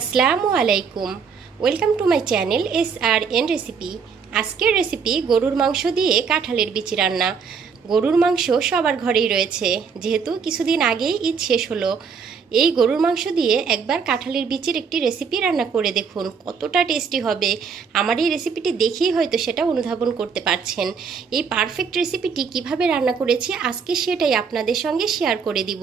আসসালামু আলাইকুম। Welcome to my channel S R N recipe. আজকের রেসিপি গরুর মাংস দিয়ে কাঁঠালের বিচি রান্না। গরুর মাংস সবার ঘরেই রয়েছে। যেহেতু কিছুদিন আগেই ঈদ শেষ হলো এই গরুর মাংস দিয়ে একবার কাঁঠালের বিচির একটি রেসিপি রান্না করে দেখুন, কতটা টেস্টি হবে। আমার এই রেসিপিটি দেখেই হয়তো সেটা অনুধাবন করতে পারছেন। এই পারফেক্ট রেসিপিটি কীভাবে রান্না করেছি আজকে সেটাই আপনাদের সঙ্গে শেয়ার করে দিব।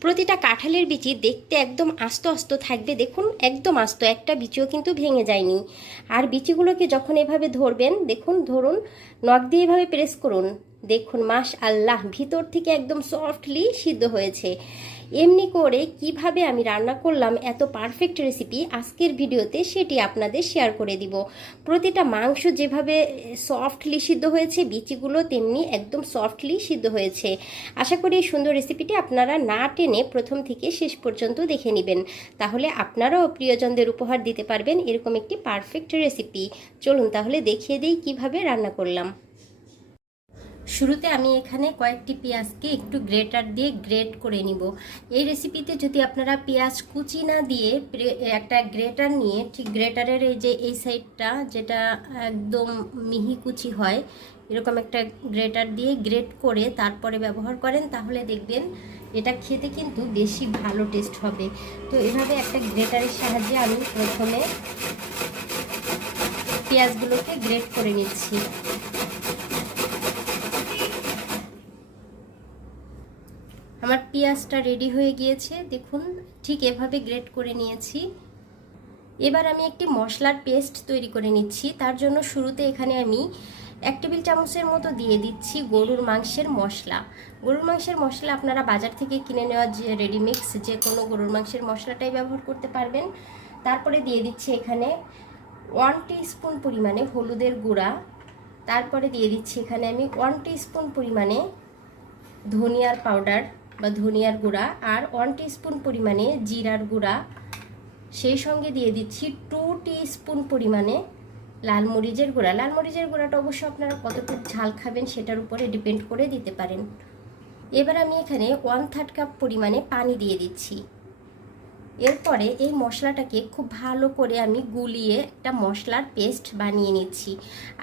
প্রতিটা কাঁঠালের বিচি দেখতে একদম আস্ত আস্ত থাকবে, দেখুন, একদম আস্ত, একটা বিচিও কিন্তু ভেঙে যায়নি। আর বিচিগুলোকে যখন এভাবে ধরবেন, দেখুন, ধরুন, নখ দিয়ে এভাবে প্রেস করুন। দেখুন মাস আল্লাহ ভিতর থেকে একদম সফটলি সিদ্ধ হয়েছে। এমনি করে কীভাবে আমি রান্না করলাম এত পারফেক্ট রেসিপি আজকের ভিডিওতে সেটি আপনাদের শেয়ার করে দিব। প্রতিটা মাংস যেভাবে সফটলি সিদ্ধ হয়েছে, বিচিগুলো তেমনি একদম সফটলি সিদ্ধ হয়েছে। আশা করি এই সুন্দর রেসিপিটি আপনারা না টেনে প্রথম থেকে শেষ পর্যন্ত দেখে নেবেন। তাহলে আপনারাও প্রিয়জনদের উপহার দিতে পারবেন এরকম একটি পারফেক্ট রেসিপি চলুন তাহলে দেখিয়ে দিই কীভাবে রান্না করলাম। শুরুতে আমি এখানে কয়েকটি পেঁয়াজকে একটু গ্রেটার দিয়ে গ্রেট করে নিব। এই রেসিপিতে যদি আপনারা পেঁয়াজ কুচি না দিয়ে একটা গ্রেটার নিয়ে, ঠিক গ্রেটারের এই যে, এই সাইডটা যেটা একদম মিহি কুচি হয়, এরকম একটা গ্রেটার দিয়ে গ্রেট করে তারপরে ব্যবহার করেন, তাহলে দেখবেন এটা খেতে কিন্তু বেশি ভালো টেস্ট হবে। তো এভাবে একটা গ্রেটারের সাহায্যে আমি প্রথমে পেঁয়াজগুলোকে গ্রেট করে নিচ্ছি। আমার পেঁয়াজটা রেডি হয়ে গিয়েছে, দেখুন, ঠিক এভাবে গ্রেট করে নিয়েছি। এবার আমি একটি মশলার পেস্ট তৈরি করে নিচ্ছি। তার জন্য শুরুতে এখানে আমি এক টেবিল চামচের মতো দিয়ে দিচ্ছি গরুর মাংসের মশলা। গরুর মাংসের মশলা আপনারা বাজার থেকে কিনে নেওয়া যে রেডিমিক্স যে কোনো গরুর মাংসের মশলাটাই ব্যবহার করতে পারবেন। তারপরে দিয়ে দিচ্ছি এখানে ওয়ান স্পুন পরিমাণে হলুদের গুঁড়া। তারপরে দিয়ে দিচ্ছি এখানে আমি ওয়ান স্পুন পরিমাণে ধনিয়ার পাউডার বা ধনিয়ার গুঁড়া আর ওয়ান স্পুন পরিমাণে জিরার গুঁড়া। সেই সঙ্গে দিয়ে দিচ্ছি টু স্পুন পরিমাণে লাল মরিচের গুঁড়া। লাল মরিচের গুঁড়াটা অবশ্য আপনারা কতটুকু ঝাল খাবেন সেটার উপরে ডিপেন্ড করে দিতে পারেন। এবার আমি এখানে ওয়ান থার্ড কাপ পরিমাণে পানি দিয়ে দিচ্ছি। এরপরে এই মশলাটাকে খুব ভালো করে আমি গুলিয়ে একটা মশলার পেস্ট বানিয়ে নিচ্ছি।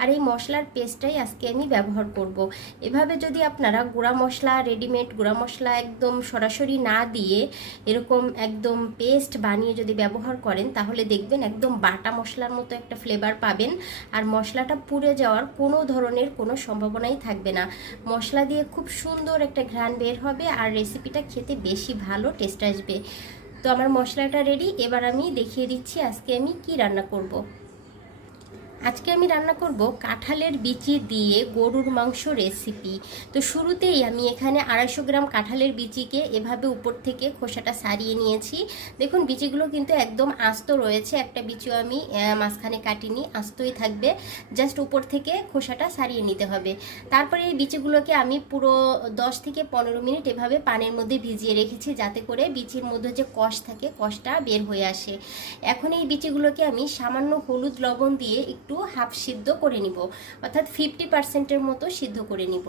আর এই মশলার পেস্টটাই আজকে আমি ব্যবহার করব। এভাবে যদি আপনারা গুঁড়া মশলা, রেডিমেড গুঁড়া মশলা একদম সরাসরি না দিয়ে এরকম একদম পেস্ট বানিয়ে যদি ব্যবহার করেন, তাহলে দেখবেন একদম বাটা মশলার মতো একটা ফ্লেভার পাবেন। আর মশলাটা পুড়ে যাওয়ার কোনো ধরনের কোনো সম্ভাবনাই থাকবে না। মশলা দিয়ে খুব সুন্দর একটা ঘ্রাণ বের হবে আর রেসিপিটা খেতে বেশি ভালো টেস্ট আসবে। তো আমার মশলাটা রেডি এবার আমি দেখিয়ে দিচ্ছি আজকে আমি কি রান্না করব। আজকে আমি রান্না করব কাঁঠালের বিচি দিয়ে গরুর মাংস রেসিপি তো শুরুতেই আমি এখানে আড়াইশো গ্রাম কাঁঠালের বিচিকে এভাবে উপর থেকে খোসাটা সারিয়ে নিয়েছি। দেখুন, বিচিগুলো কিন্তু একদম আস্ত রয়েছে। একটা বিচিও আমি মাঝখানে কাটিনি, আস্তই থাকবে। জাস্ট উপর থেকে খোসাটা সারিয়ে নিতে হবে। তারপরে এই বিচিগুলোকে আমি পুরো দশ থেকে পনেরো মিনিট এভাবে পানির মধ্যে ভিজিয়ে রেখেছি, যাতে করে বিচির মধ্যে যে কষ থাকে, কষটা বের হয়ে আসে। এখন এই বিচিগুলোকে আমি সামান্য হলুদ লবণ দিয়ে একটু হাফ সিদ্ধ করে নিব। অর্থাৎ ফিফটি পার্সেন্টের মতো সিদ্ধ করে নিব।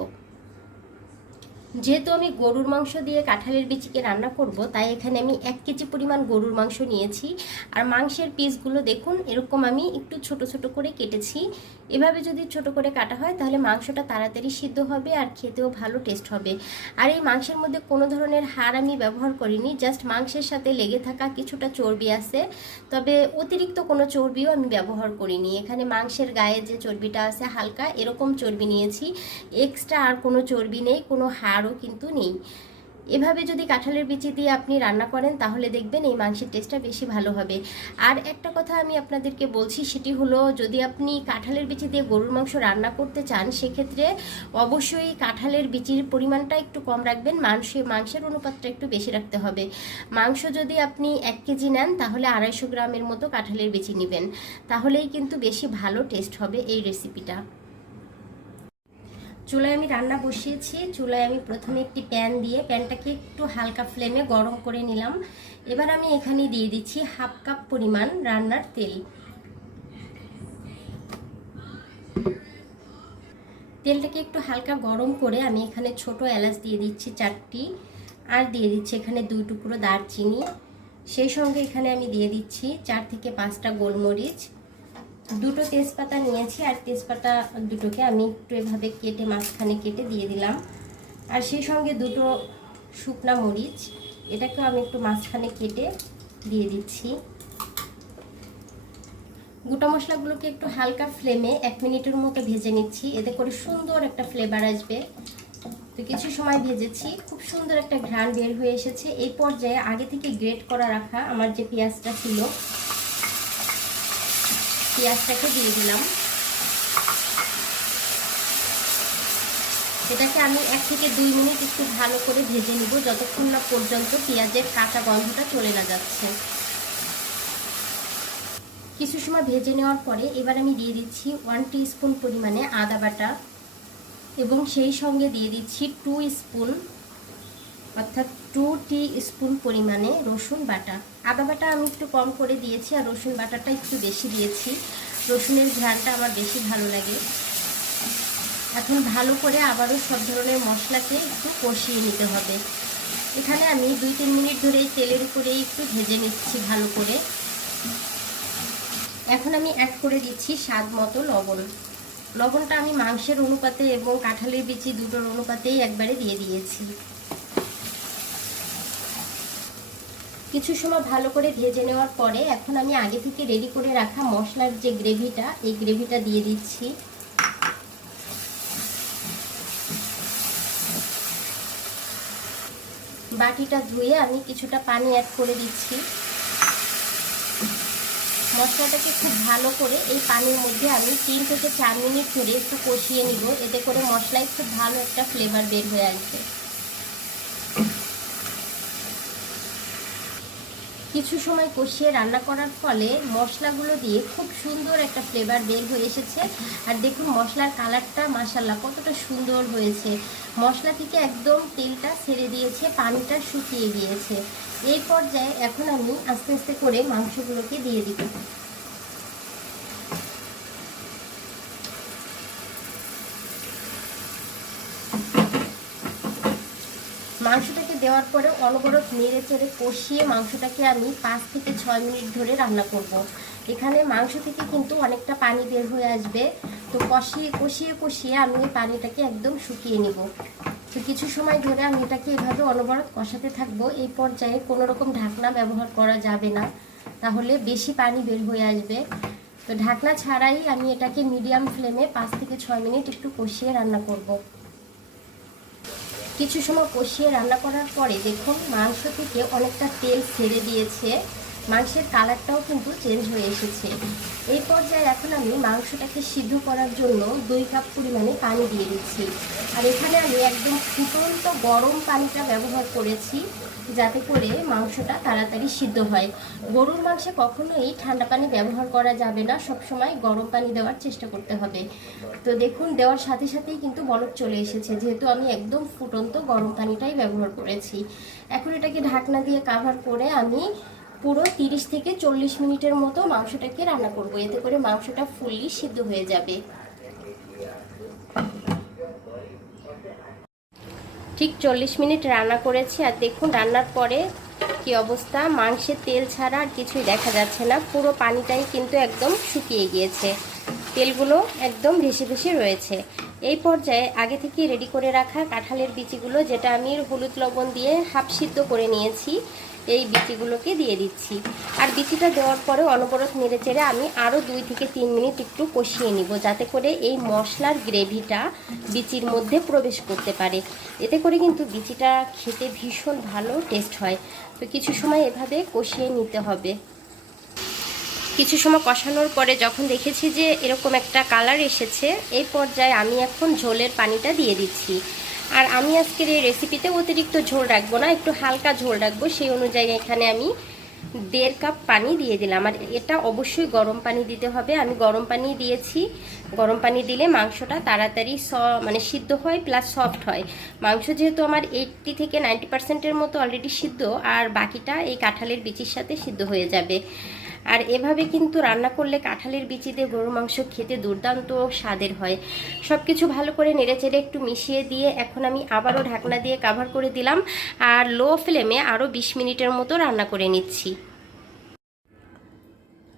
যেহেতু আমি গরুর মাংস দিয়ে কাঁঠালের বিচিকে রান্না করব, তাই এখানে আমি এক কেজি পরিমাণ গরুর মাংস নিয়েছি। আর মাংসের পিসগুলো দেখুন, এরকম আমি একটু ছোট ছোট করে কেটেছি। এভাবে যদি ছোট করে কাটা হয়, তাহলে মাংসটা তাড়াতাড়ি সিদ্ধ হবে আর খেতেও ভালো টেস্ট হবে। আর এই মাংসের মধ্যে কোনো ধরনের হাড় আমি ব্যবহার করিনি, জাস্ট মাংসের সাথে লেগে থাকা কিছুটা চর্বি আছে। তবে অতিরিক্ত কোনো চর্বিও আমি ব্যবহার করিনি। এখানে মাংসের গায়ে যে চর্বিটা আছে হালকা, এরকম চর্বি নিয়েছি। এক্সট্রা আর কোনো চর্বি নেই, কোনো হাড় আরও কিন্তু নেই। এভাবে যদি কাঁঠালের বিচি দিয়ে আপনি রান্না করেন, তাহলে দেখবেন এই মাংসের টেস্টটা বেশি ভালো হবে। আর একটা কথা আমি আপনাদেরকে বলছি, সেটি হলো যদি আপনি কাঁঠালের বিচি দিয়ে গরুর মাংস রান্না করতে চান, সেক্ষেত্রে অবশ্যই কাঁঠালের বিচির পরিমাণটা একটু কম রাখবেন। মাংসে, মাংসের অনুপাতটা একটু বেশি রাখতে হবে। মাংস যদি আপনি এক কেজি নেন, তাহলে আড়াইশো গ্রামের মতো কাঁঠালের বিচি নেবেন। তাহলেই কিন্তু বেশি ভালো টেস্ট হবে এই রেসিপিটা। চুলায় আমি রান্না বসিয়েছি। চুলায় আমি প্রথমে একটি প্যান দিয়ে, প্যানটাকে একটু হালকা ফ্লেমে গরম করে নিলাম। এবার আমি এখানে দিয়ে দিচ্ছি হাফ কাপ পরিমাণ রান্নার তেল। তেলটাকে একটু হালকা গরম করে আমি এখানে ছোট এলাচ দিয়ে দিচ্ছি চারটি, আর দিয়ে দিচ্ছি এখানে দুই টুকরো দারচিনি। সেই সঙ্গে এখানে আমি দিয়ে দিচ্ছি চার থেকে পাঁচটা গোলমরিচ। দুটো তেজপাতা নিয়েছি আর তেজপাতা দুটোকে আমি একটু এভাবে কেটে মাঝখানে কেটে দিয়ে দিলাম। আর সেই সঙ্গে দুটো শুকনা মরিচ, এটাকেও আমি একটু মাঝখানে কেটে দিয়ে দিচ্ছি। গোটা মশলাগুলোকে একটু হালকা ফ্লেমে এক মিনিটের মতো ভেজে নিচ্ছি। এতে করে সুন্দর একটা ফ্লেভার আসবে। তো কিছু সময় ভেজেছি, খুব সুন্দর একটা ঘ্রাণ বের হয়ে এসেছে। এই পর্যায়ে আগে থেকে গ্রেট করা রাখা আমার যে পেঁয়াজটা ছিল পেঁয়াজটাকে দিয়ে দিলাম। এটাকে আমি এক থেকে দুই মিনিট একটু ভালো করে ভেজে নিব, যতক্ষণ না পর্যন্ত পেঁয়াজের কাঁচা গন্ধটা চলে না যাচ্ছে। কিছু সময় ভেজে নেওয়ার পরে এবার আমি দিয়ে দিচ্ছি ওয়ান স্পুন পরিমাণে আদা বাটা এবং সেই সঙ্গে দিয়ে দিচ্ছি টু স্পুন অর্থাৎ টু টি স্পুন পরিমাণে রসুন বাটা। আদা বাটা আমি একটু কম করে দিয়েছি আর রসুন বাটাটা একটু বেশি দিয়েছি। রসুনের ঘ্রাণটা আমার বেশি ভালো লাগে। এখন ভালো করে আবারও সব ধরনের মশলাকে একটু কষিয়ে নিতে হবে। এখানে আমি দুই তিন মিনিট ধরে এই তেলের উপরেই একটু ভেজে নিচ্ছি ভালো করে। এখন আমি অ্যাড করে দিচ্ছি স্বাদ মতো লবণ। লবণটা আমি মাংসের অনুপাতে এবং কাঁঠালের বিচি দুটোর অনুপাতেই একবারে দিয়ে দিয়েছি। কিছু সময় ভালো করে ভেজে নেওয়ার পরে এখন আমি আগে থেকে রেডি করে রাখা মশলার যে গ্রেভিটা, এই গ্রেভিটা দিয়ে দিচ্ছি। বাটিটা ধুয়ে আমি কিছুটা পানি অ্যাড করে দিচ্ছি। মশলাটাকে খুব ভালো করে এই পানির মধ্যে আমি তিন থেকে চার মিনিট ধরে একটু কষিয়ে নিব। এতে করে মশলায় খুব ভালো একটা ফ্লেভার বের হয়ে আসবে। কিছু সময় কষিয়ে রান্না করার ফলে মশলাগুলো দিয়ে খুব সুন্দর একটা ফ্লেভার বের হয়ে এসেছে। আর দেখুন, মশলার কালারটা মাসাল্লাহ কতটা সুন্দর হয়েছে। মশলা থেকে একদম তেলটা ছেড়ে দিয়েছে, পানিটা শুকিয়ে দিয়েছে এই পর্যায়ে এখন আমি আস্তে আস্তে করে মাংসগুলোকে দিয়ে দিব মাংসটাকে দেওয়ার পরে অনবরত নেড়ে চেড়ে কষিয়ে মাংসটাকে আমি পাঁচ থেকে ছয় মিনিট ধরে রান্না করব। এখানে মাংস থেকে কিন্তু অনেকটা পানি বের হয়ে আসবে। তো কষিয়ে কষিয়ে কষিয়ে আমি পানিটাকে একদম শুকিয়ে নিব। তো কিছু সময় ধরে আমি এটাকে এভাবে অনবরত কষাতে থাকব। এই পর্যায়ে কোনো রকম ঢাকনা ব্যবহার করা যাবে না। তাহলে বেশি পানি বের হয়ে আসবে। তো ঢাকনা ছাড়াই আমি এটাকে মিডিয়াম ফ্লেমে পাঁচ থেকে ছয় মিনিট একটু কষিয়ে রান্না করব। কিছু সময় কষিয়ে রান্না করার পরে দেখুন মাংস থেকে অনেকটা তেল ছেড়ে দিয়েছে। মাংসের কালারটাও কিন্তু চেঞ্জ হয়ে এসেছে। এই পর্যায়ে এখন আমি মাংসটাকে সিদ্ধ করার জন্য দুই কাপ পরিমাণে পানি দিয়ে দিচ্ছি। আর এখানে আমি একদম ফুটন্ত গরম পানিটা ব্যবহার করেছি। যাতে করে মাংসটা তাড়াতাড়ি সিদ্ধ হয়। গরুর মাংসে কখনোই ঠান্ডা পানি ব্যবহার করা যাবে না। সবসময় গরম পানি দেওয়ার চেষ্টা করতে হবে। তো দেখুন, দেওয়ার সাথে সাথেই কিন্তু বরফ চলে এসেছে। যেহেতু আমি একদম ফুটন্ত গরম পানিটাই ব্যবহার করেছি। এখন এটাকে ঢাকনা দিয়ে কাভার করে আমি পুরো তিরিশ থেকে চল্লিশ মিনিটের মতো মাংসটাকে রান্না করব। এতে করে মাংসটা ফুললি সিদ্ধ হয়ে যাবে। ঠিক চল্লিশ মিনিট রান্না করেছি আর দেখুন রান্নার পরে কি অবস্থা। মাংসের তেল ছাড়া আর কিছুই দেখা যাচ্ছে না। পুরো পানিটাই কিন্তু একদম শুকিয়ে গিয়েছে। তেলগুলো একদম ভেসে ভেসে রয়েছে। এই পর্যায়ে আগে থেকে রেডি করে রাখা কাঁঠালের বিচিগুলো, যেটা আমি হলুদ লবণ দিয়ে হাফ সিদ্ধ করে নিয়েছি, এই বিচিগুলোকে দিয়ে দিচ্ছি। আর বিচিটা দেওয়ার পরে অনবরত নেড়ে চেড়ে আমি আরও দুই থেকে তিন মিনিট একটু কষিয়ে নিব, যাতে করে এই মশলার গ্রেভিটা বিচির মধ্যে প্রবেশ করতে পারে। এতে করে কিন্তু বিচিটা খেতে ভীষণ ভালো টেস্ট হয়। তো কিছু সময় এভাবে কষিয়ে নিতে হবে। কিছু সময় কষানোর পরে যখন দেখেছি যে এরকম একটা কালার এসেছে, এই পর্যায়ে আমি এখন ঝোলের পানিটা দিয়ে দিচ্ছি। আর আমি আজকের এই রেসিপিতে অতিরিক্ত ঝোল রাখব না, একটু হালকা ঝোল রাখব। সেই অনুযায়ী এখানে আমি দেড় কাপ পানি দিয়ে দিলাম। আর এটা অবশ্যই গরম পানি দিতে হবে। আমি গরম পানি দিয়েছি। গরম পানি দিলে মাংসটা তাড়াতাড়ি স মানে সিদ্ধ হয় প্লাস সফট হয়। মাংস যেহেতু আমার এইটটি থেকে নাইনটি পার্সেন্টের মতো অলরেডি সিদ্ধ, আর বাকিটা এই কাঁঠালের বিচির সাথে সিদ্ধ হয়ে যাবে। আর এভাবে কিন্তু রান্না করলে কাঁঠালের বিচি দিয়ে মাংস খেতে দুর্দান্ত স্বাদের হয়। সব কিছু ভালো করে নেড়েচেড়ে একটু মিশিয়ে দিয়ে এখন আমি আবারও ঢাকনা দিয়ে কাভার করে দিলাম আর লো ফ্লেমে আরও বিশ মিনিটের মতো রান্না করে নিচ্ছি।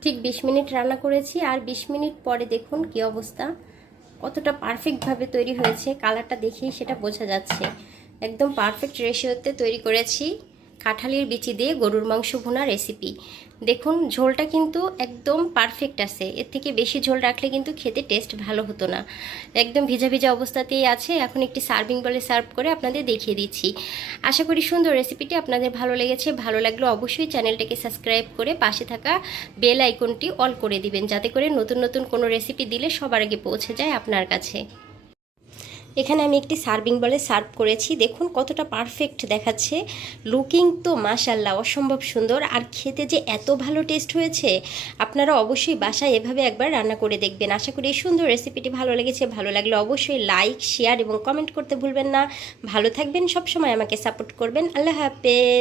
ঠিক বিশ মিনিট রান্না করেছি আর বিশ মিনিট পরে দেখুন কি অবস্থা। কতটা পারফেক্টভাবে তৈরি হয়েছে কালারটা দেখেই সেটা বোঝা যাচ্ছে। একদম পারফেক্ট রেশিওতে তৈরি করেছি। কাঁঠালির বিচি দিয়ে গরুর মাংস ভুনা রেসিপি দেখুন, ঝোলটা কিন্তু একদম পারফেক্ট আছে। এর থেকে বেশি ঝোল রাখলে কিন্তু খেতে টেস্ট ভালো হতো না। একদম ভিজা ভিজা অবস্থাতেই আছে। এখন একটি সার্ভিং বলে সার্ভ করে আপনাদের দেখিয়ে দিচ্ছি। আশা করি সুন্দর রেসিপিটি আপনাদের ভালো লেগেছে। ভালো লাগলে অবশ্যই চ্যানেলটাকে সাবস্ক্রাইব করে পাশে থাকা বেল আইকনটি অল করে দিবেন। যাতে করে নতুন নতুন কোনো রেসিপি দিলে সবার আগে পৌঁছে যায় আপনার কাছে। এখানে আমি একটি সার্ভিং বলে সার্ভ করেছি। দেখুন কতটা পারফেক্ট দেখাচ্ছে। লুকিং তো মাশাল্লাহ অসম্ভব সুন্দর। আর খেতে যে এত ভালো টেস্ট হয়েছে, আপনারা অবশ্যই বাসায় এভাবে একবার রান্না করে দেখবেন। আশা করি এই সুন্দর রেসিপিটি ভালো লেগেছে। ভালো লাগলে অবশ্যই লাইক, শেয়ার এবং কমেন্ট করতে ভুলবেন না। ভালো থাকবেন, সবসময় আমাকে সাপোর্ট করবেন। আল্লাহ হাফেজ।